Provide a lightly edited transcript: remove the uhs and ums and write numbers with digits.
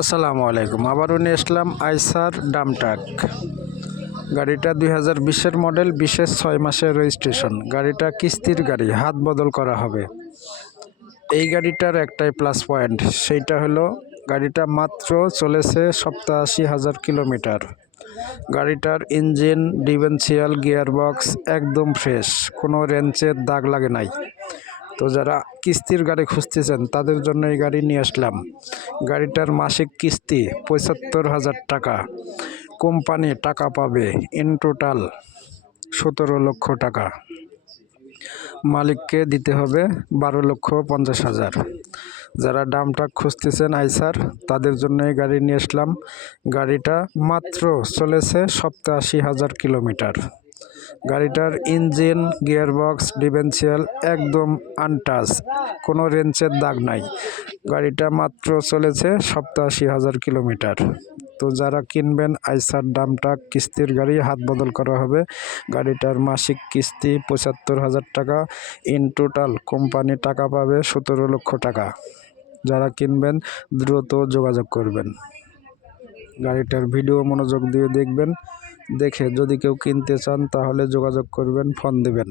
আসসালামু আলাইকুম। আবারও নিয়ে আসলাম আইসার ডাম ট্রাক। গাড়িটা 2020-এর মডেল, 20-এর 6 মাসের রেজিস্ট্রেশন। গাড়িটা কিস্তির গাড়ি, হাত বদল করা হবে। এই গাড়িটার একটাই প্লাস পয়েন্ট, সেইটা হলো গাড়িটা মাত্র চলেছে 87,000 কিলোমিটার। গাড়িটার ইঞ্জিন, ডিফারেন্সিয়াল, গিয়ারবক্স একদম ফ্রেশ, কোনো রেঞ্চের দাগ লাগে নাই। তো যারা কিস্তির গাড়ি খুঁজতেছেন তাদের জন্য এই গাড়ি নিয়ে আসলাম। গাড়িটার মাসিক কিস্তি 75,000 টাকা। কোম্পানি টাকা পাবে ইন টোটাল 17 লক্ষ টাকা। মালিককে দিতে হবে 12,50,000। যারা ডাম ট্রাক খুঁজতেছেন আইসার, তাদের জন্য এই গাড়ি নিয়ে আসলাম। গাড়িটা মাত্র চলেছে 87,000 কিলোমিটার। গাড়িটার ইঞ্জিন, গিয়ারবক্স, ডিফারেন্সিয়াল একদম আনটাচ, কোনো রেঞ্চের দাগ নাই। গাড়িটা মাত্র চলেছে 87,000 কিলোমিটার। তো যারা কিনবেন আইসার ডাম ট্রাক, কিস্তির গাড়ি, হাত বদল করা হবে। গাড়িটার মাসিক কিস্তি 75,000 টাকা। ইন টোটাল কোম্পানি টাকা পাবে 17 লক্ষ টাকা। যারা কিনবেন দ্রুত যোগাযোগ করবেন। গাড়িটার ভিডিও মনোযোগ দিয়ে দেখবেন। দেখে যদি কেউ কিনতে চান তাহলে যোগাযোগ করবেন, ফোন দেবেন।